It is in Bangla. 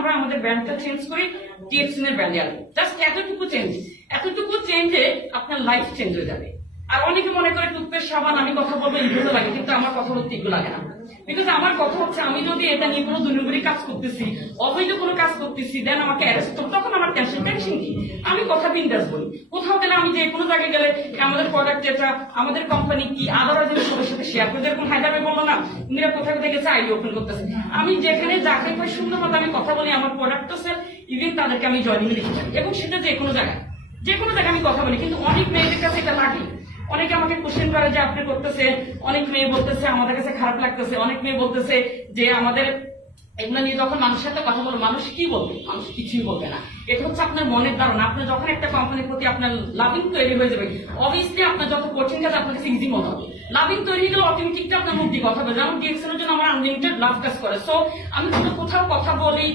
আমরা আমাদের ব্র্যান্ডটা চেঞ্জ করি, ডিএক্সএন এর ব্র্যান্ডে আনবো। জাস্ট এতটুকু চেঞ্জে আপনার লাইফ চেঞ্জ হয়ে যাবে। আর অনেকে মনে করে টুথপেস্ট সাবান আমি কথা বলবো এগুলো লাগে, কিন্তু আমার কথা বলতে এগুলো লাগে না। বিকজ আমার কথা হচ্ছে আমি যদি এটা নিয়ে কোনো দুর্নীতি কাজ করতেছি, অবৈধ কোনো কাজ করতেছি, দেন আমাকে অ্যারেস্ট করবো, তখন আমার টেনশন কি? আমি কথা বিন্দাস বলি। কোথাও গেলে আমি যে কোনো জায়গায় গেলে আমাদের প্রোডাক্ট যেটা, আমাদের কোম্পানি কি, আদারও যদি সবার সাথে শেয়ার করে, যেরকম হায়দ্রাবাদ বললো না উনিরা কোথাও কোথায় গেছে আইডি ওপেন করতেছে, আমি যেখানে যাকে পাই সুন্দর মতো আমি কথা বলি, আমার প্রোডাক্টও সেল, ইভেন তাদেরকে আমি জয়নিং লিখে থাকি, এবং সেটা যে কোনো জায়গায় আমি কথা বলি। কিন্তু অনেক মেয়েদের কাছে এটা লাগে। অনেকে আমাকে কোশ্চেন করে যে আপনি করতেছে, অনেক মেয়ে বলতেছে আমাদের কাছে খারাপ লাগতেছে, অনেক মেয়ে বলতেছে যে আমাদের এগুলো নিয়ে যখন মানুষের সাথে কথা বলবো মানুষ কি বলবে, মানুষ কিছুই বলবে না। এটা হচ্ছে আপনার মনের ধারণা। আপনি যখন একটা কোম্পানির প্রতি আপনার লাভিং তৈরি হয়ে যাবে, অবভিয়াসলি আপনার যত কঠিন কাজ আপনার কাছে ইজি মনে হবে। লাভিং তৈরি হয়ে গেলে অটোমেটিকলি আপনার মুখ দিয়ে কথা বলবে। যেমন ডিএক্সএন এর জন্য আমার আনলিমিটেড লাভ কাজ করে। সো আমি কোথাও কথা বলি,